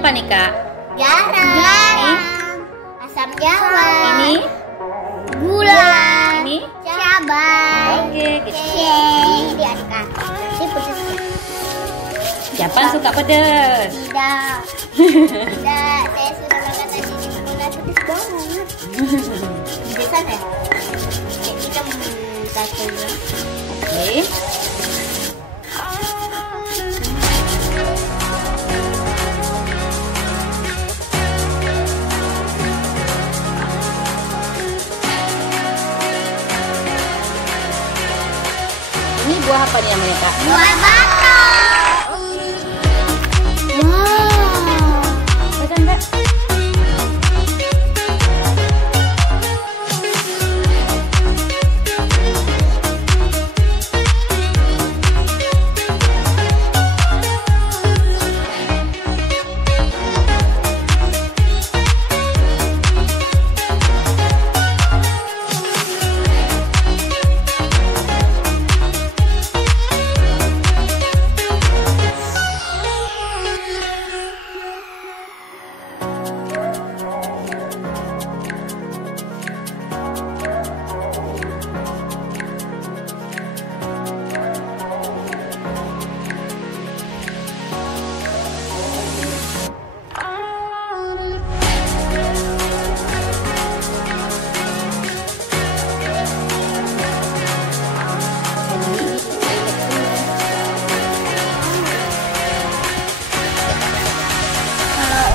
apa nih Kak? Garam. Asam jawa. Ini Gula. ini Cabai. oke gitu. Diaduk-aduk. Ini pedes ya? Siapa yang suka pedas? Tidak. Tidak. Saya sudah makan tadi di sekolah pedes banget. Di sana ya? Kita satunya. Oke. Ini buah apa nih namanya Kak? Buah batang. Wow. Pesan Mbak.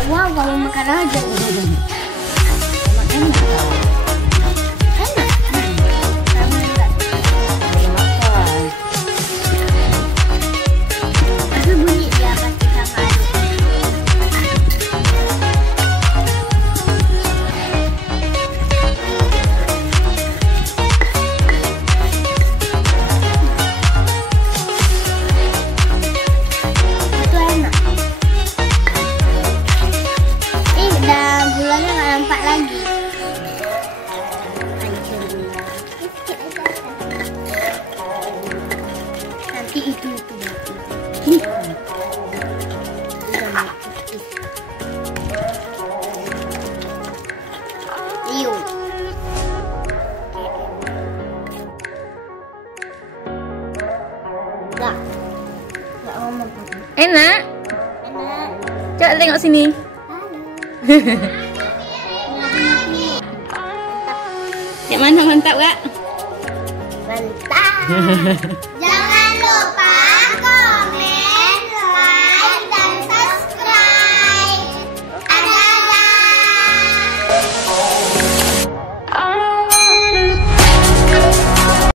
Wow, kalau makan aja. Emang enak Kak. Enak. Karena enggak. Boleh makan. Tapi bunyi dia pasti sama aja. Itu enak. Udah gulanya nggak nampak lagi. Hancur gula. Sedikit aja. Nanti itu mati. Udah mati. Yuk. Enggak. Enggak ngomong. Enak. Enak. Coba tengok sini. Mantap. Yang mana mantap Kak? Mantap.